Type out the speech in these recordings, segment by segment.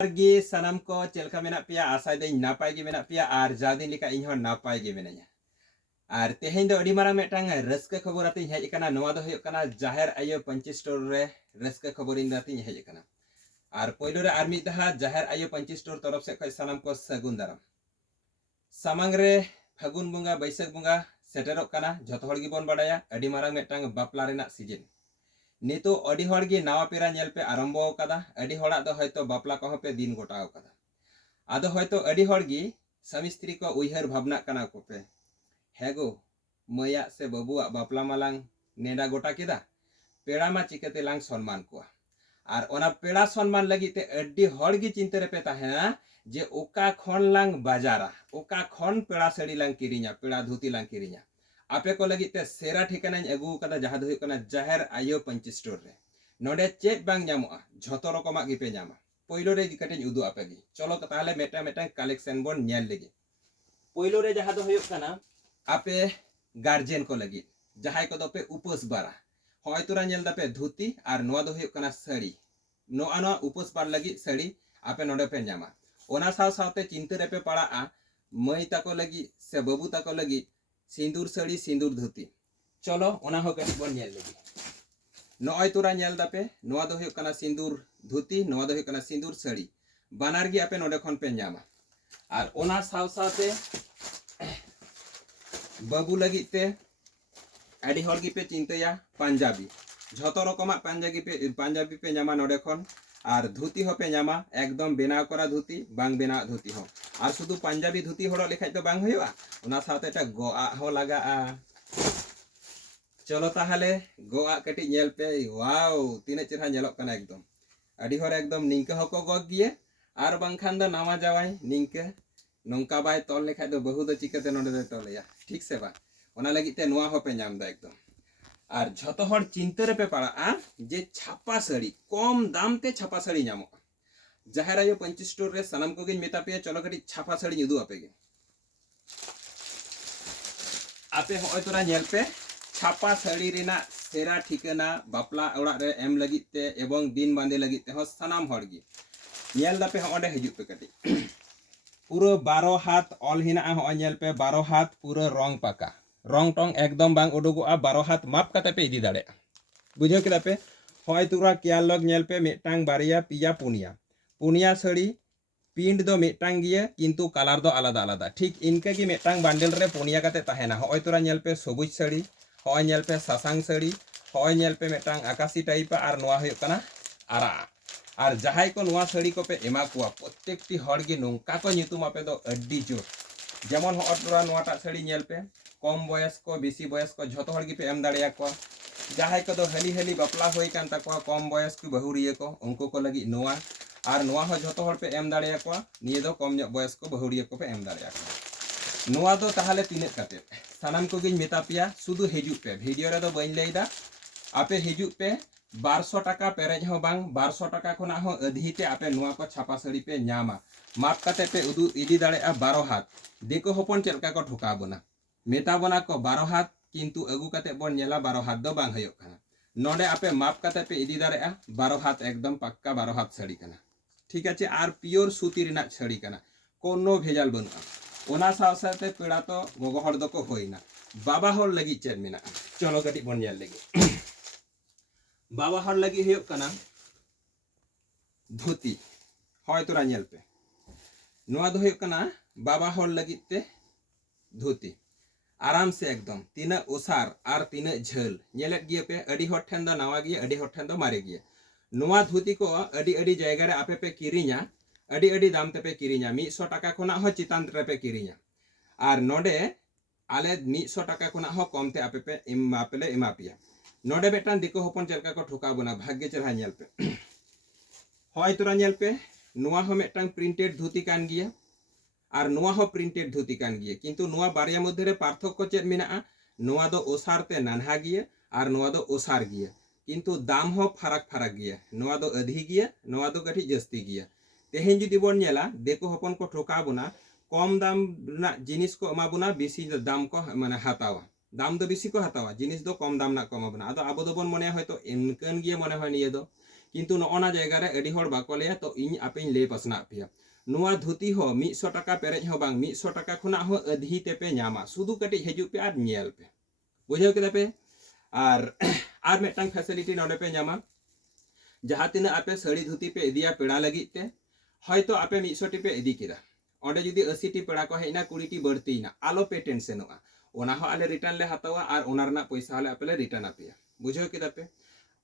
ᱜᱮ ᱥᱟᱱᱟᱢ ᱠᱚ ᱪᱮᱞᱠᱟ ᱢᱮᱱᱟᱜ ᱯᱮᱭᱟ ᱟᱥᱟᱭ ᱫᱟᱹᱧ ᱱᱟᱯᱟᱭ ᱜᱮ ᱢᱮᱱᱟᱜ ᱯᱮᱭᱟ ᱟᱨ ᱡᱟᱣᱫᱤᱱ ᱞᱮᱠᱟ ᱤᱧ ᱦᱚᱸ ᱱᱟᱯᱟय ᱜᱮ ᱢᱤᱱᱟᱹᱧᱟ ᱟᱨ ᱛᱮᱦᱮᱧ ᱫᱚ ᱟᱹᱰᱤ ᱢᱟᱨᱟᱝ ᱢᱤᱫᱴᱟᱝ ᱨᱟᱹᱥᱠᱟᱹ ᱠᱷᱚᱵᱚᱨ ᱟᱛᱮᱧ ᱦᱮᱡ ᱟᱠᱟᱱᱟ। ᱱᱚᱣᱟ ᱫᱚ ᱦᱩᱭᱩᱜ ᱠᱟᱱᱟ ᱡᱟᱦᱮᱨ ᱟᱭᱳ ᱯᱟᱹᱧᱪᱤ ᱥᱴᱳᱨ ᱨᱮ ᱨᱟᱹᱥᱠᱟᱹ ᱠᱷᱚᱵᱚᱨᱤᱧ ᱟᱛᱮᱧ ᱦᱮᱡ ᱟᱠᱟᱱᱟ। ᱟᱨ ᱯᱳᱭᱞᱳ ᱨᱮ ᱟᱨ ᱢᱤᱫ ᱫᱷᱟᱣ ᱡᱟᱦᱮर ᱟᱭᱳ ᱯᱟᱹᱧᱪि ᱥᱴᱳर तरफ से खय सानाम को सगुन दाराम। सामांग रे फागुन बुंगा बैसाख बुंगा सेटेरोक काना झोतो हड़ गी बोन बाडाया अडी मारांग मिदटांग बापला रेनाक सीजन। नितो अडी हड़ गी नावा पेरा नेल पे आरंभो कादा अडी हड़ाक दो हयतो बापला को पे दिन गोटाव कादा। आदो हयतो अडी हड़ गी स्वामी स्त्री को उयहर भावना काना को पे हेगो मैया से बाबुआ बापला मालांग नेडा गोटा केदा पेड़ा मा चिकाते लांग सम्मान कोआ और ओना पेड़ा सम्मान लगी ते अड्डी हड़ गी चिंता रे पे ताहेना जे ओका खन लांग बाजारा ओका खन पेड़ा साड़ी लांग किरिña पेड़ा धोती लांग किरिña आपे को लगी ते सेरा ठिकाना अगू कदा जहां दो हुयु कना जाहेर आयो पंची स्टोर रे नोडे चेक बांग ᱧᱟᱢᱚᱜᱼᱟ झोतो रकमाक गी पे ᱧᱟᱢᱟ। पहिलो रे कटेñ उदु आपे गी चलो ताहले Meta Meta collection bone nail लेगे। पहिलो रे जहां दो हुयु कना आपे गार्जियन को लगी जहां को दो पे उपवास बारा होय तुरा नेल दापे धोती और नोआ दो हुयु कना साड़ी नोआ उपवास बार लगी साड़ी आपे नोडे पे ᱧᱟᱢᱟ। ओना साव सावते चिंता रे पे पड़ाआ मई ताको लगी से बाबू ताको लगी सिंदूर साड़ी सिंदूर धोती चलो ओना हो कटी बोन नेल लेगे। नोय तुरा नेल दापे नोआ दो हुयु कना सिंदूर धोती नोआ दो हुयु कना सिंदूर साड़ी बानार गी आपे नोडे खन पे ᱧᱟᱢᱟ। और ओना साव सावते बाबू लगी ते अडी हड़ गी पे चिंताया पंजाबी झोतो रकमाक पंजाबी पे ᱧᱟᱢᱟ नोडे खन और धोती हो पे ᱧᱟᱢᱟ एकदम बेनाव करा धोती बांग बेनाव धोती हो और शुधु पंजाबी धोती हड़ो लेखाय तो बांग हुयुआ ओना साथे एटा गोआ हो लगाआ। चलो ताहले गोआ कटी नेल पे वाओ तीना चेहरा नेलोक कना एकदम अडी हर एकदम निंका हको गग गिये और बांखान दो नावा जावाय निंका नोंका बाय तोल लेखाय दो बहु दो चिकाते नोडे दो तोलया ठीक से बा ओना लगी ते नोआ हो पे ᱧᱟᱢ दा एकदम। और झोतो हड़ चिंता रे पे पड़ा जे छापा साड़ी कम दाम ते छापा साड़ी ᱧᱟᱢᱚᱜᱼᱟ। जाहेर आयो पंची स्टोर रे सानाम को गिन मेता पे चलो कटी छापा साड़ी उदु आपे गे आपे होय तोरा नेल पे छापा साड़ी रेना सेरा ठिकाना बापला ओड़ा रे एम लगी ते एवं दिन बांधे लगी ते हो सानाम हड़ गी नेल दापे होंडे हिजुग पे कटी पूरा 12 हाथ ऑल हिना हो नेल पे 12 हाथ पूरा रंग पाका रंग टंग एकदम बांग उडुगुआ 12 हाथ माप काते पे इदी दाड़े बुझो केदा पे होय तुरा केयालग नेल पे मिदटांग बारिया पिया पुनिया पुनिया साड़ी पिंड दो मिदटांग गिया किंतु कलर दो आलादा आलादा ठीक इनका की मिदटांग बांडल रे पुनिया काते ताहेना होय तुरा नेल पे सबुज साड़ी होय नेल पे सासांग साड़ी होय नेल पे मिदटांग आकाशी टाइप और नोआ हुयु कना आरा और जहाय को नोआ साड़ी को पे एमा कुआ प्रत्येकटी हड़ गे नोंका को नितुम आपे दो अड्डी जोर जेमन हो तुरा नोआटा साड़ी नेल पे कम बयस को बेसी बयस को झोतो हड़ गे पे एम दाड़िया को जहाय को दो हली हली बापला होय कान ताको कम बयस को बहुरिया को उनको को लगी नोआ और नोआ हो झोतो हड़ पे एम दाड़िया को निये दो कम बयस को बहुरिया को पे एम दाड़िया को नोआ दो ताहले तिने काते सानाम को गिन मेता पिया सुधु हिजुग पे वीडियो रे दो बइन लैदा आपे हिजुग पे 1200 टाका पेरेज हो बांग 1200 टाका खोना हो अधिते आपे नोआ को छापा साड़ी पे ᱧᱟᱢᱟ माप काते पे उदु इदी दाड़ेआ 12 हाथ देखो हपन चेलका को ठोका बोना मेता बोना को 12 हाथ किंतु अगु काते बोन नेला 12 हाथ दो बांग हयो काना नोडे आपे माप काते पे इदी दाड़ेआ 12 हाथ एकदम पक्का 12 हाथ साड़ी काना ठीक आछे और पियोर सूती रिना साड़ी काना कोनो भेजाल बनुआ ओना साव साथे पेड़ा तो गोगो हड़ दो को होइना बाबा हड़ लगी चेद मेना चलो कटी बोन नेल लेगे। बाबा हड़ लगी हुयु कना धोती होय तोरा नेल पे नोआ दो हुयु कना बाबा हड़ लगी ते धोती आराम से एकदम तीना ओसार और तीना झेल नेलेट गिया पे अडी हड़ ठेन दो नावा गिया अडी हड़ ठेन दो मारे गिया नोआ धोती को अडी अडी जायगा रे आपे पे किरिña अडी अडी दाम ते पे किरिña 100 टाका खोना हो चितान रे पे किरिña और नोडे आले 100 टाका खोना हो कम ते आपे पे आपले एमा पिया नोडे बेटान दिको हपन चलका को ठोका बना भाग्य चेहरा नेल पे होय तुरा नेल पे नोआ हो मिदटांग प्रिंटेड धोती कान गिया और नोआ हो प्रिंटेड धोती कान गिया किंतु नोआ बारिया मध्य रे पार्थक्य चेद मेनाआ नोआ दो ओसार ते नानहा गिया और नोआ दो ओसार गिया किंतु दाम हो फरक फरक गिया नोआ दो अधि गिया नोआ दो कठी जस्ती गिया तेहेन जुदी बोन नेला देखो हपन को ठोका बना कम दाम ना जिनिस को एमा बना बेसी दाम को माने हातावा दाम दो बेसी को हातावा जिनिस दो कम दाम ना को एमा बना आदो आबो दो बोन मने हयतो इनकान गिया मने हय निये दो किंतु नॉना जगह रे अड़ी हर बाको लेया तो इन आपें ले पासना पे नुआ धुती हो 100 टाका पेरेज हो बांग 100 टाका खुना हो अधी ते पे नामा सुदु कटी हजू पे आर नेल पे बुझाव केदा पे आर मेटांग फैसिलिटी नोडे पे नामा जहाँ तिना आपे साड़ी धुती पे इदिया पेड़ा लगित ते हयतो आपे 100 टी पे इदी केदा ओंडे जुदी 80 टी पेड़ा को हेना 20 टी बढ़तीना आलो पे टेंशनोआ ओना हो आले रिटर्न ले हतावा आर ओना रना पैसा हले आपे रिटर्न आपेया बुझाव केदा पे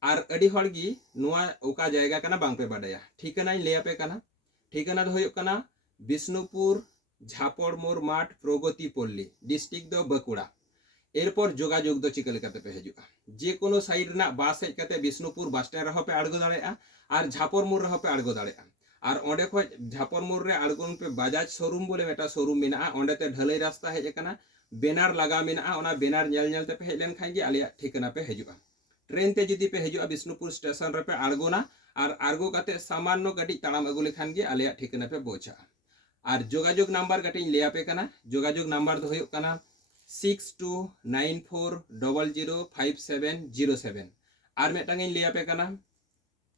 आर अड़ी हर गी नुआ ओका जायगा कना बांग पे बाडया ठिकाना ले आपे कना ठिकाना दो होयो कना बिष्णुपुर झापड़ मोर माठ प्रगति पल्ली डिस्ट्रिक्ट दो बकुड़ा एरपर जोगाजोग दो चिका लेकाते पे हजुआ जे कोनो साइड रना बास हेज काते बिष्णुपुर बस स्टैंड रहो पे आड़गो दाड़ेया आर झापर मोर रहो पे आड़गो दाड़ेया आर ओंडे खो झापर मोर रे आड़गोन पे बजाज शोरूम बोले मेटा शोरूम मेना ओंडे ते ढलई रास्ता हेज कना बैनर लगा मेना ओना बैनर नेल नेल ते पे हेज लेन खान गे आलिया ठिकाना पे हजुआ ट्रेन ते जुदी पे हजुआ बिष्णुपुर स्टेशन रे पे आड़गोना आर आड़गो काते सामान्य गाड़ी ताड़ाम अगु लेखान गे आलिया ठिकाना पे पहुंचा आर जोगाजोग नंबर गाटी ले आपे कना जोगाजोग नंबर दो होयो कना 6294005707 आर मेटांगे ले आपे कना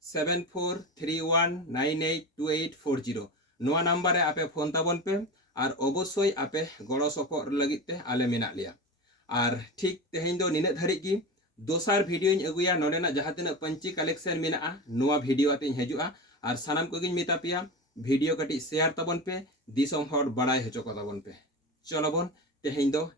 7431982840 नोआ नंबर रे आपे फोन ताबन पे आर अवश्य आपे गड़ो सपोर्ट लगित ते आले मेना लिया आर ठीक तेहेन दो निने धरिक गी दोसार वीडियो इन अगुया नोडेना जहां तिना पंची कलेक्शन मेना नोआ वीडियो आते हजुआ आर सानाम कोगिन मेता पिया वीडियो कटी शेयर ताबन पे दिसम हर बड़ाई हचो को ताबन पे चलो बन तेहेन दो